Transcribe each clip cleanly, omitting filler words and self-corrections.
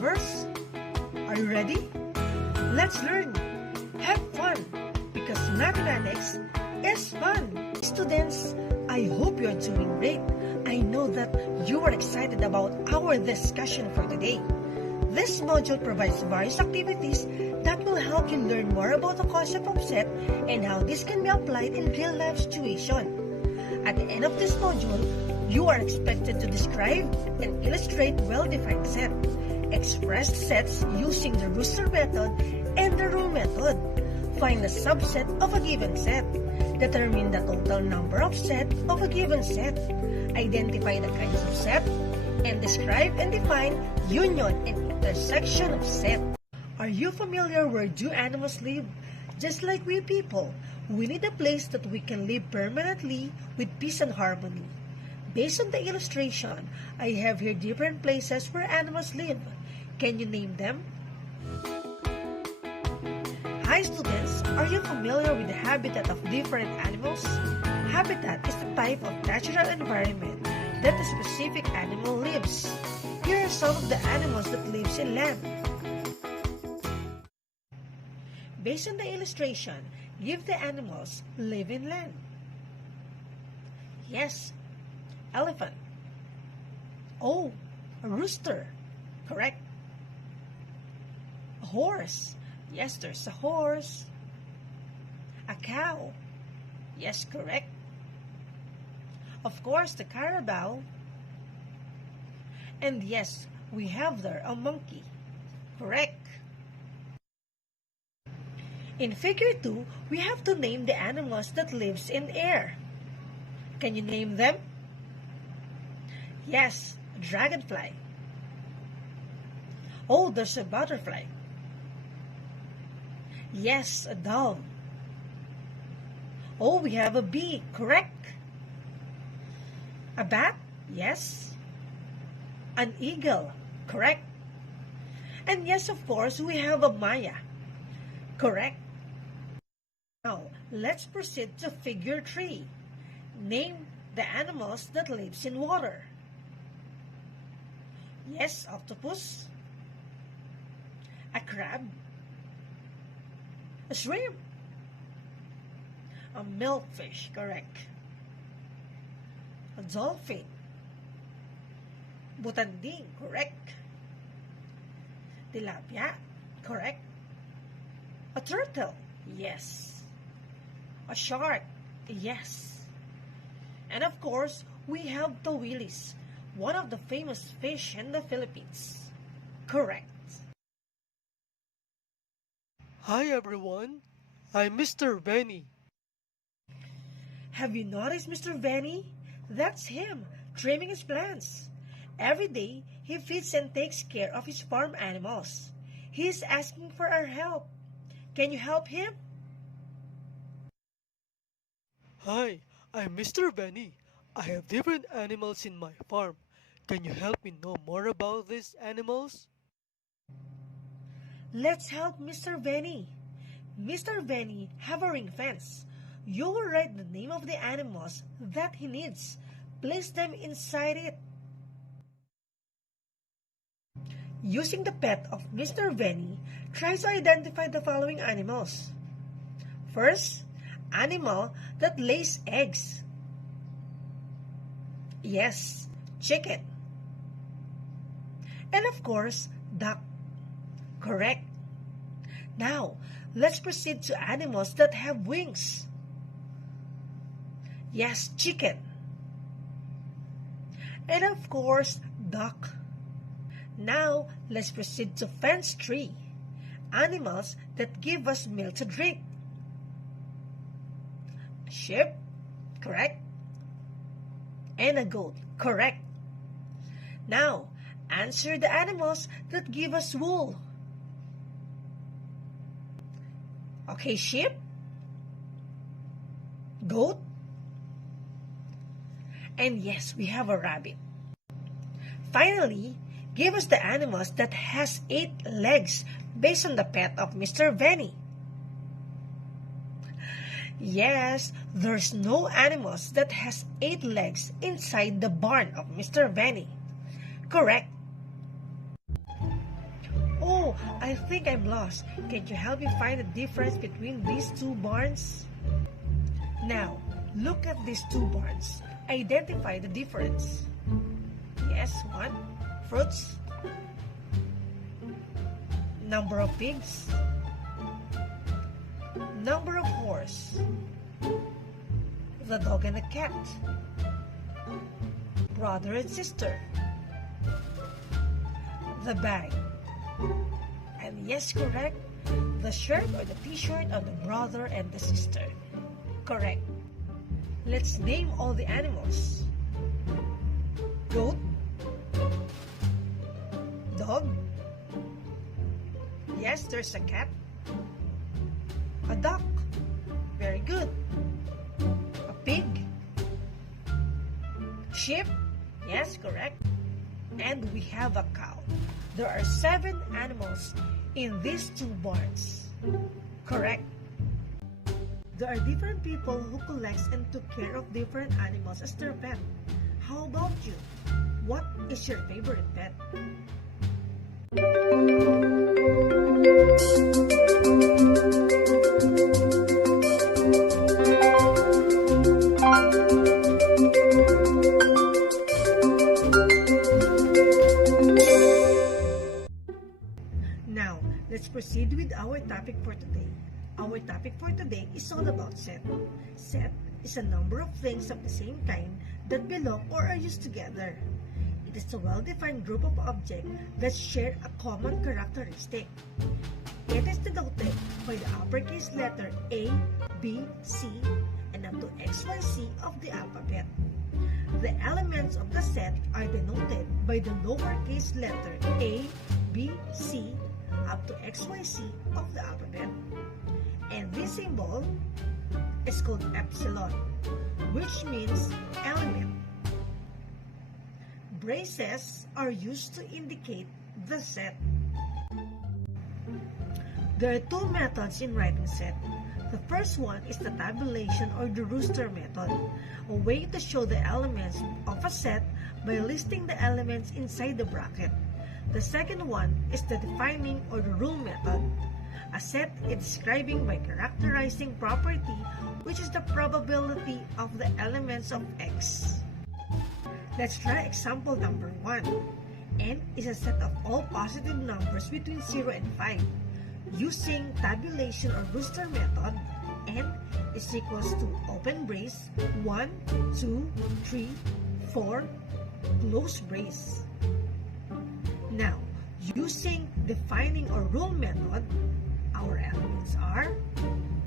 lovers? Are you ready? Let's learn. Have fun, because mathematics is fun. Students, I hope you're doing great. I know that you are excited about our discussion for today. This module provides various activities that will help you learn more about the concept of set and how this can be applied in real-life situation. At the end of this module, you are expected to describe and illustrate well-defined set, express sets using the rooster method and the rule method, find the subset of a given set, determine the total number of set of a given set, identify the kinds of set, and describe and define union and intersection of set. Are you familiar where do animals live? Just like we people, we need a place that we can live permanently with peace and harmony. Based on the illustration, I have here different places where animals live. Can you name them? Hi students, are you familiar with the habitat of different animals? Habitat is the type of natural environment that a specific animal lives. Here are some of the animals that lives in land. Based on the illustration, give the animals live in land. Yes, elephant. Oh, a rooster. Correct. A horse. Yes, there's a horse. A cow. Yes, correct. Of course, the carabao. And yes, we have there a monkey. Correct. In figure 2, we have to name the animals that lives in air. Can you name them? Yes, a dragonfly. Oh, there's a butterfly. Yes, a dove. Oh, we have a bee, correct. A bat, yes. An eagle, correct. And yes, of course, we have a Maya, correct. Now, let's proceed to figure 3. Name the animals that lives in water. Yes, octopus. A crab. A shrimp. A milkfish, correct. A dolphin. Butanding, correct. Tilapia, correct. A turtle, yes. A shark, yes. And of course, we have the willies, one of the famous fish in the Philippines. Correct. Hi everyone, I'm Mr. Benny. Have you noticed Mr. Benny? That's him, trimming his plants. Every day, he feeds and takes care of his farm animals. He is asking for our help. Can you help him? Hi, I'm Mr. Benny. I have different animals in my farm. Can you help me know more about these animals? Let's help Mr. Benny. Mr. Benny have a ring fence. You will write the name of the animals that he needs. Place them inside it. Using the pet of Mr. Benny, try to identify the following animals. First, animal that lays eggs. Yes, chicken. And of course, duck. Correct. Now, let's proceed to animals that have wings. Yes, chicken. And of course, duck. Now, let's proceed to fence 3. Animals that give us milk to drink. Sheep, correct. And a goat, correct. Now, answer the animals that give us wool. Okay, sheep, goat, and yes, we have a rabbit. Finally, give us the animals that has 8 legs based on the pet of Mr. Benny. Yes, there's no animals that has 8 legs inside the barn of Mr. Benny. Correct. no, I think I'm lost. Can you help me find the difference between these two barns? Now, look at these two barns. Identify the difference. Yes, one. Fruits. Number of pigs. Number of horse. The dog and the cat. Brother and sister. The bag. And yes, correct, the shirt or the t-shirt of the brother and the sister. Correct. Let's name all the animals. Goat. Dog. Yes, there's a cat. A duck. Very good. A pig. Sheep. Yes, correct. And we have a cow. There are 7 animals in these 2 barns. Correct. There are different people who collects and took care of different animals as their pet. How about you? What is your favorite pet? Now, let's proceed with our topic for today. Our topic for today is all about set. Set is a number of things of the same kind that belong or are used together. It is a well-defined group of objects that share a common characteristic. It is denoted by the uppercase letter A, B, C, and up to XYZ of the alphabet. The elements of the set are denoted by the lowercase letter A, B, C, up to XYZ of the alphabet. And this symbol is called epsilon, which means element. Braces are used to indicate the set. There are 2 methods in writing set. The first one is the tabulation or the rooster method, a way to show the elements of a set by listing the elements inside the bracket. The second one is the defining or the rule method. A set is describing by characterizing property, which is the probability of the elements of X. Let's try example number 1. N is a set of all positive numbers between 0 and 5. Using tabulation or rooster method, N is equals to open brace 1, 2, 3, 4, close brace. Now, using defining or rule method, our elements are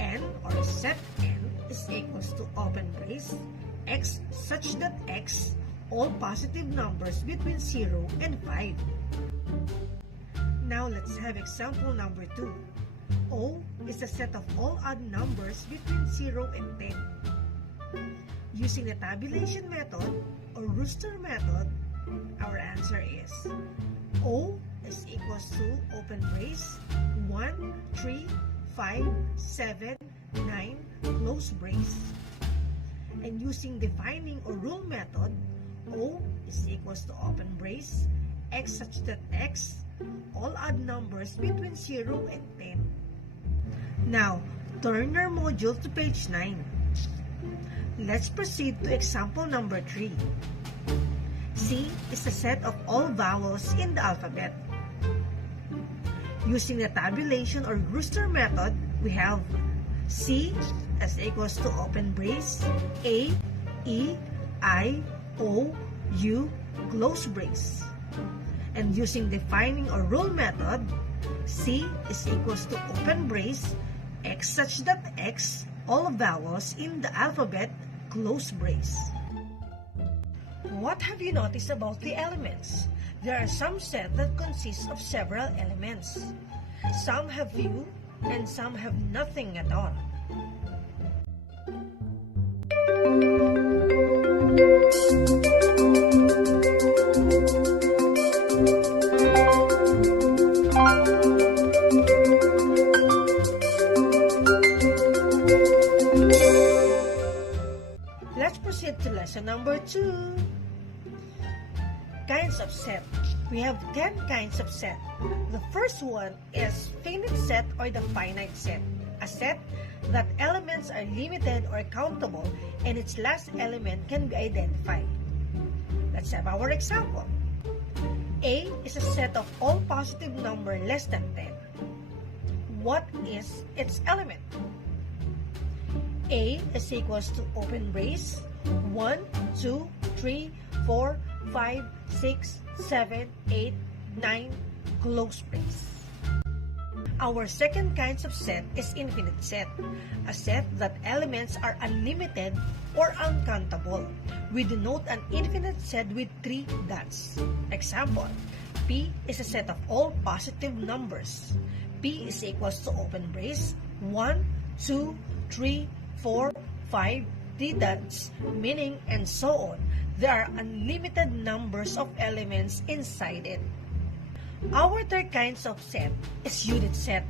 N or set N is equals to open brace X such that X all positive numbers between 0 and 5. Now let's have example number 2. O is a set of all odd numbers between 0 and 10. Using the tabulation method or rooster method, our answer is O is equals to open brace 1, 3, 5, 7, 9, close brace. And using defining or rule method, O is equals to open brace X such that X all odd numbers between 0 and 10. Now, turn your module to page 9. Let's proceed to example number 3. C is a set of all vowels in the alphabet. Using the tabulation or rooster method, we have C as equals to open brace A, E, I, O, U, close brace. And using defining or rule method, C is equals to open brace X such that X all vowels in the alphabet, close brace. What have you noticed about the elements? There are some sets that consist of several elements. Some have few and some have nothing at all. Let's proceed to lesson number 2. Kinds of set. We have 10 kinds of set. The first one is finite set or the finite set, a set that elements are limited or countable and its last element can be identified. Let's have our example. A is a set of all positive numbers less than 10. What is its element? A is equals to open brace 1, 2, 3, 4, 5, 6, 7, 8, 9, close brace. Our second kind of set is infinite set, a set that elements are unlimited or uncountable. We denote an infinite set with 3 dots. Example, P is a set of all positive numbers. P is equals to open brace 1, 2, 3, 4, 5, 3 dots, meaning and so on. There are unlimited numbers of elements inside it. Our third kind of set is unit set,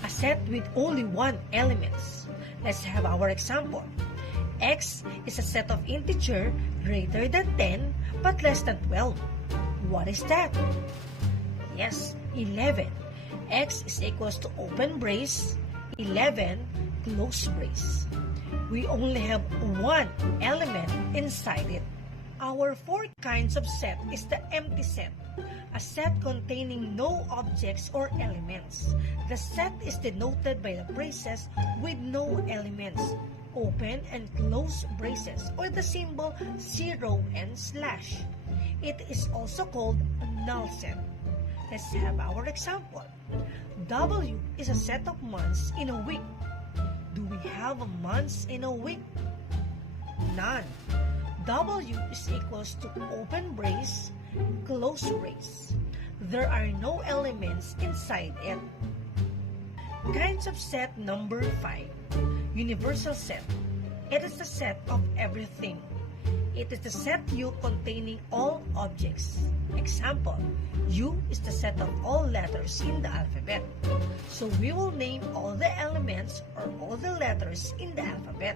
a set with only one element. Let's have our example. X is a set of integer greater than 10 but less than 12. What is that? Yes, 11. X is equals to open brace 11 close brace. We only have one element inside it. Our fourth kinds of set is the empty set, a set containing no objects or elements. The set is denoted by the braces with no elements, open and close braces, or the symbol 0 and slash. It is also called a null set. Let's have our example. W is a set of months in a week. Do we have months in a week? None. W is equals to open brace, close brace. There are no elements inside it. Kinds of set number 5. Universal set. It is the set of everything. It is the set U containing all objects. Example, U is the set of all letters in the alphabet. So we will name all the elements or all the letters in the alphabet.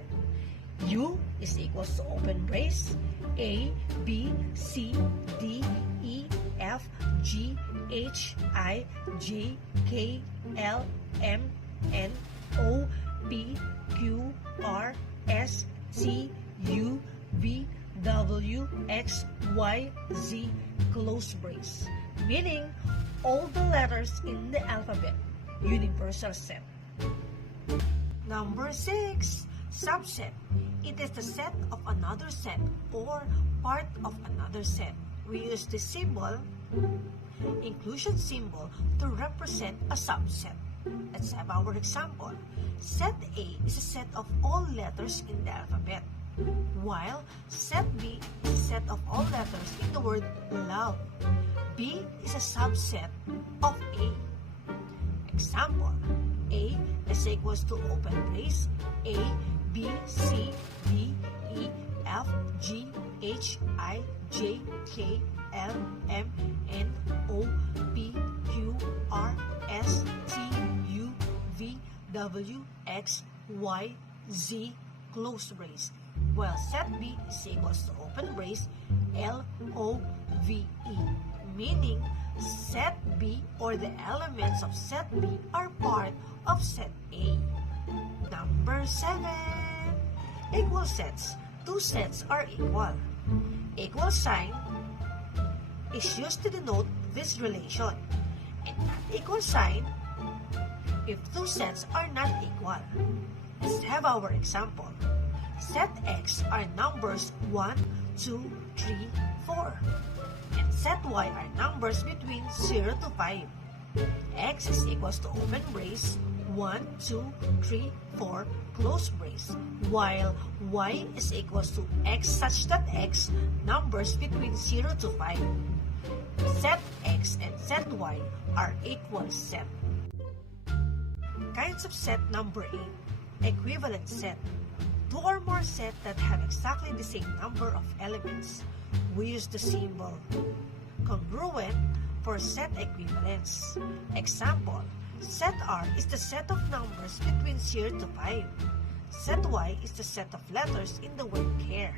U is equals to open brace A, B, C, D, E, F, G, H, I, J, K, L, M, N, O, P, Q, R, S, T, U, V, W, X, Y, Z, close brace. Meaning, all the letters in the alphabet. Universal set. Number 6. Subset. It is the set of another set or part of another set. We use the symbol, inclusion symbol, to represent a subset. Let's have our example. Set A is a set of all letters in the alphabet, while set B is a set of all letters in the word love. B is a subset of A. Example, A is equals to open brace A, B, C, D, E, F, G, H, I, J, K, L, M, N, O, P, Q, R, S, T, U, V, W, X, Y, Z, close brace. While set B is equals to open brace L, O, V, E, meaning set B or the elements of set B are part of set A. Number 7. Equal sets. Two sets are equal. Equal sign is used to denote this relation. And not equal sign if two sets are not equal. Let's have our example. Set X are numbers 1, 2, 3, 4. And set Y are numbers between 0 to 5. X is equals to open brace 1, 2, 3, 4, close brace, while Y is equals to X such that X numbers between 0 to 5. Set X and set Y are equal set. Kinds of set number 8. Equivalent set. Two or more sets that have exactly the same number of elements. We use the symbol congruent for set equivalence. Example, set R is the set of numbers between 0 to 5. Set Y is the set of letters in the word care.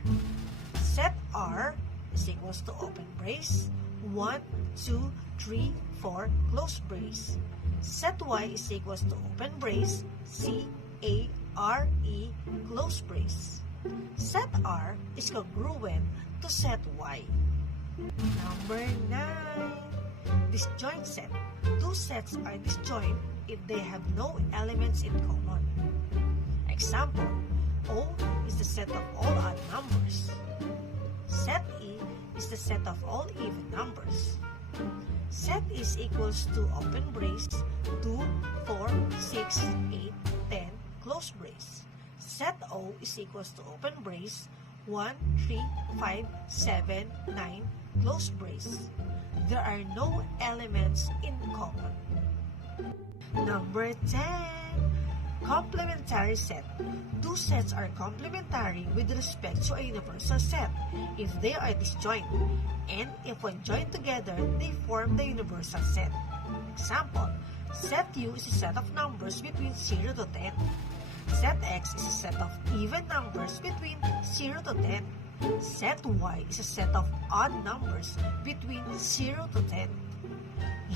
Set R is equals to open brace 1, 2, 3, 4, close brace. Set Y is equals to open brace, C-A-R-E, close brace. Set R is congruent to set Y. Number 9. Disjoint set. Two sets are disjoint if they have no elements in common. Example, O is the set of all odd numbers. Set E is the set of all even numbers. Set is equals to open brace 2, 4, 6, 8, 10, close brace. Set O is equals to open brace 1, 3, 5, 7, 9, close brace. There are no elements in common. Number 10. Complementary set. Two sets are complementary with respect to a universal set if they are disjoint, and if when joined together, they form the universal set. Example, set U is a set of numbers between 0 to 10. Set X is a set of even numbers between 0 to 10. Set Y is a set of odd numbers between 0 to 10.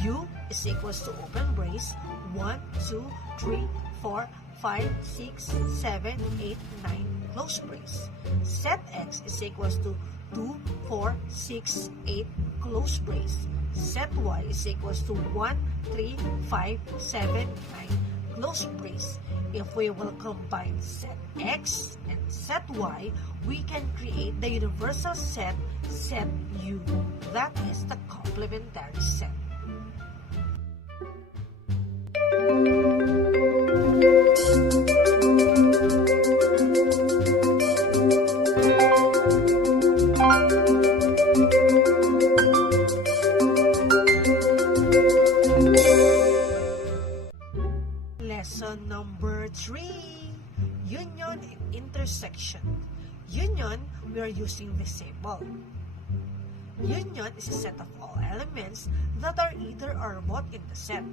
U is equals to open brace 1, 2, 3, 4, 5, 6, 7, 8, 9, close brace. Set X is equals to 2, 4, 6, 8, close brace. Set Y is equals to 1, 3, 5, 7, 9, close brace. If we will combine set X and set Y, we can create the universal set, set U. That is the complementary set. Lesson number 3. Union and intersection. Union, we are using this symbol. Union is a set of all elements that are either or both in the set.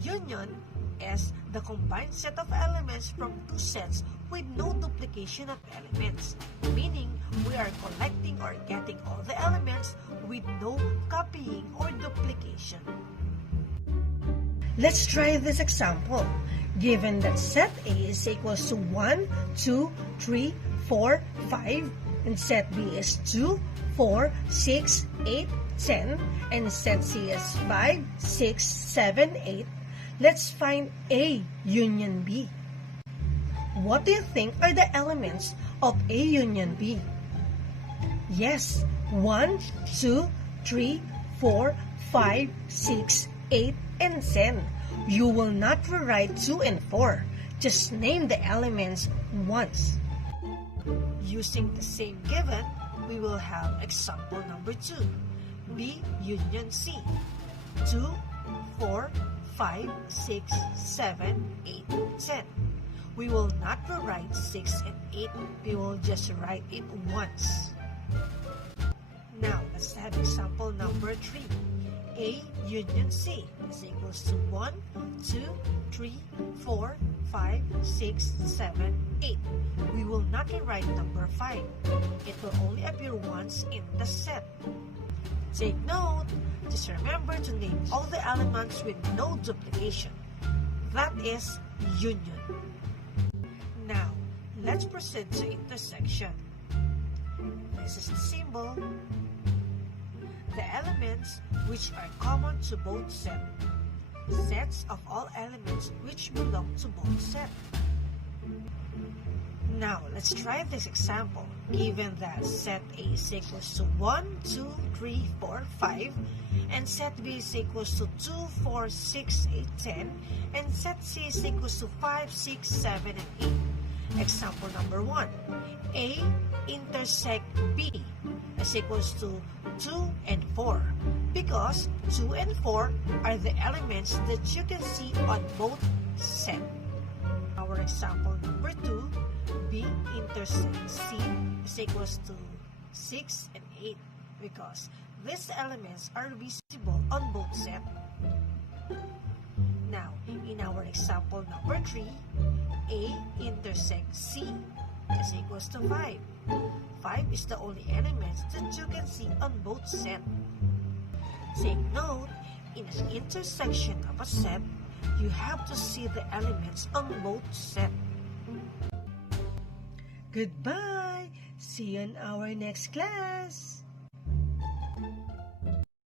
Union is the combined set of elements from two sets with no duplication of elements, meaning we are collecting or getting all the elements with no copying or duplication. Let's try this example. Given that set A is equals to 1, 2, 3, 4, 5, and set B is 2, 4, 6, 8, 10, and set C is 5, 6, 7, 8, let's find A union B. What do you think are the elements of A union B? Yes, 1, 2, 3, 4, 5, 6, 8, and 10. You will not rewrite 2 and 4. Just name the elements once. Using the same given, we will have example number 2. B union C. 2, 4, 5, 6, 7, 8, 10. We will not rewrite 6 and 8. We will just write it once. Now, let's have example number 3. A union C is equals to 1, 2, 3, 4, 5, 6, 7, 8. We will not rewrite number 5. It will only appear once in the set. Take note, just remember to name all the elements with no duplication. That is union. Now, let's proceed to intersection. This is the symbol. The elements which are common to both sets. Sets of all elements which belong to both sets. Now, let's try this example. Given that set A is equals to 1, 2, 3, 4, 5, and set B is equals to 2, 4, 6, 8, 10, and set C is equals to 5, 6, 7, and 8. Example number 1. A intersect B is equals to 2 and 4 because 2 and 4 are the elements that you can see on both sets. Our example number 2, B intersect C is equals to 6 and 8 because these elements are visible on both sets. Now, in our example number 3, A intersect C is equals to 5. 5 is the only element that you can see on both sets. Take note, in an intersection of a set, you have to see the elements on both sets. Goodbye! See you in our next class!